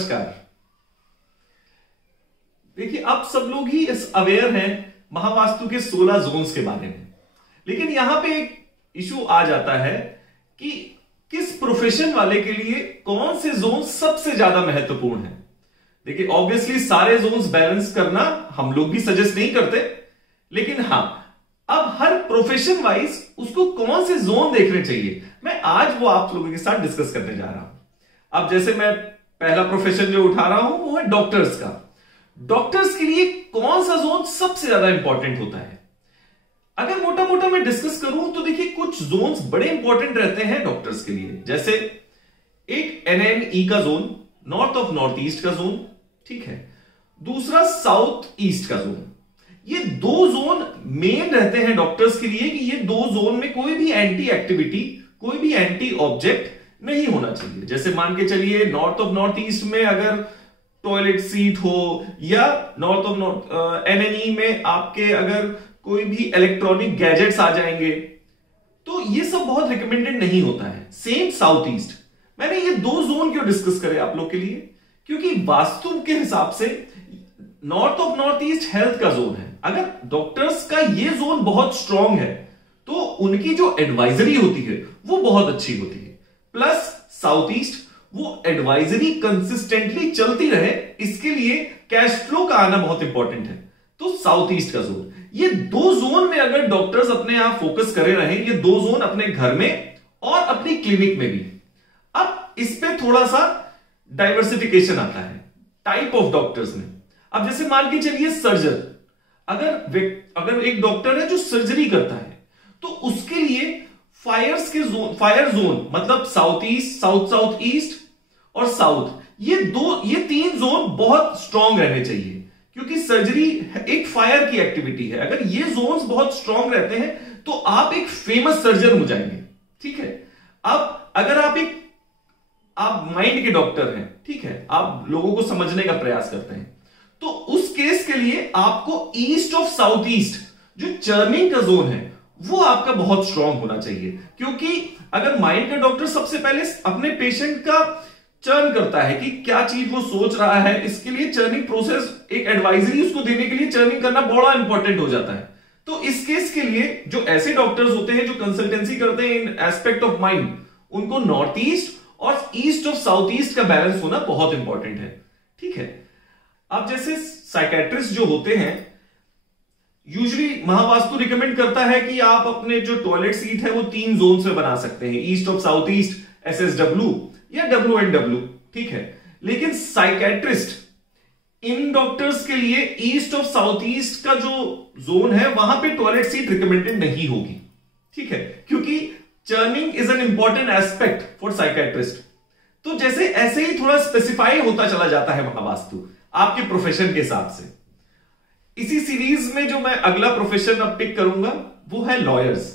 नमस्कार। देखिए, अब सब लोग ही अवेयर हैं महावास्तु के 16 जोन्स के बारे में, लेकिन यहां पे एक इशू आ जाता है कि किस प्रोफेशन वाले के लिए कौन से जोन सबसे ज्यादा महत्वपूर्ण है। देखिए, ऑब्वियसली सारे जोन्स बैलेंस करना हम लोग भी सजेस्ट नहीं करते, लेकिन हां, अब हर प्रोफेशन वाइज उसको कौन से जोन देखने चाहिए, मैं आज वो आप लोगों के साथ डिस्कस करने जा रहा हूं। अब जैसे मैं पहला प्रोफेशन जो उठा रहा हूं वो है डॉक्टर्स का। डॉक्टर्स के लिए कौन सा जोन सबसे ज्यादा इंपॉर्टेंट होता है? अगर मोटा मोटा मैं डिस्कस करूं तो देखिए, कुछ जोन्स बड़े इंपॉर्टेंट रहते हैं डॉक्टर्स के लिए। जैसे एक NNE का zone, north of north east का जोन, ठीक है। दूसरा साउथ ईस्ट का जोन। ये दो जोन मेन रहते हैं डॉक्टर्स के लिए कि ये दो जोन में कोई भी एंटी एक्टिविटी, कोई भी एंटी ऑब्जेक्ट नहीं होना चाहिए। जैसे मान के चलिए, नॉर्थ ऑफ नॉर्थ ईस्ट में अगर टॉयलेट सीट हो, या नॉर्थ ऑफ नॉर्थ NNE में आपके अगर कोई भी इलेक्ट्रॉनिक गैजेट्स आ जाएंगे, तो ये सब बहुत रिकमेंडेड नहीं होता है। Same south east. मैंने ये दो जोन क्यों डिस्कस करे आप लोग के लिए? क्योंकि वास्तु के हिसाब से north of north east health का जोन है। अगर डॉक्टर्स का ये जोन बहुत स्ट्रांग है तो उनकी जो एडवाइजरी होती है वो बहुत अच्छी होती है। प्लस साउथ ईस्ट, वो एडवाइजरी कंसिस्टेंटली चलती रहे, इसके लिए कैश फ्लो का आना बहुत इंपॉर्टेंट है। तो साउथ ईस्ट का जोन, ये दो जोन में अगर डॉक्टर्स अपने यहां फोकस करे रहे, ये दो जोन अपने घर में और अपनी क्लिनिक में भी। अब इस पे थोड़ा सा डाइवर्सिफिकेशन आता है टाइप ऑफ डॉक्टर्स में। अब जैसे मान के चलिए सर्जन, अगर एक डॉक्टर है जो सर्जरी करता है, तो उसके लिए फायर जोन मतलब साउथ ईस्ट, साउथ ईस्ट और साउथ, ये तीन जोन बहुत स्ट्रांग रहने चाहिए, क्योंकि सर्जरी एक फायर की एक्टिविटी है। अगर ये जोन्स बहुत स्ट्रांग रहते हैं तो आप एक फेमस सर्जन हो जाएंगे, ठीक है। अब अगर आप माइंड के डॉक्टर हैं, ठीक है, आप लोगों को समझने का प्रयास करते हैं, तो उस केस के लिए आपको ईस्ट ऑफ साउथ ईस्ट जो चर्निंग का जोन है वो आपका बहुत स्ट्रांग होना चाहिए। क्योंकि अगर माइंड का डॉक्टर सबसे पहले अपने पेशेंट का चर्न करता है कि क्या चीज वो सोच रहा है, इसके लिए चर्निंग प्रोसेस, एक एडवाइजरी उसको देने के लिए चर्निंग करना बड़ा इंपॉर्टेंट हो जाता है। तो इस केस के लिए जो ऐसे डॉक्टर्स होते हैं जो कंसल्टेंसी करते हैं इन एस्पेक्ट ऑफ माइंड, उनको नॉर्थ ईस्ट और ईस्ट ऑफ साउथ ईस्ट का बैलेंस होना बहुत इंपॉर्टेंट है, ठीक है। अब जैसे साइकेट्रिस्ट जो होते हैं, यूजुअली महावास्तु रिकमेंड करता है कि आप अपने जो टॉयलेट सीट है वो 3 जोन में बना सकते हैं, east of south east, SSW या WNW, ठीक है। लेकिन साइकेट्रिस्ट इन डॉक्टर्स के लिए ईस्ट ऑफ साउथ ईस्ट का जो जोन है वहां पे टॉयलेट सीट रिकमेंडेड नहीं होगी, ठीक है, क्योंकि churning is an important aspect for psychiatrist. तो जैसे ऐसे ही थोड़ा स्पेसिफाई होता चला जाता है महावास्तु आपके प्रोफेशन के हिसाब से। इसी सीरीज में जो मैं अगला प्रोफेशन अब पिक करूंगा वो है लॉयर्स।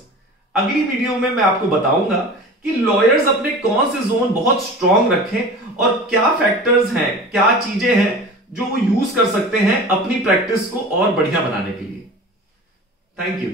अगली वीडियो में मैं आपको बताऊंगा कि लॉयर्स अपने कौन से जोन बहुत स्ट्रांग रखें और क्या फैक्टर्स हैं, क्या चीजें हैं जो वो यूज कर सकते हैं अपनी प्रैक्टिस को और बढ़िया बनाने के लिए। Thank you.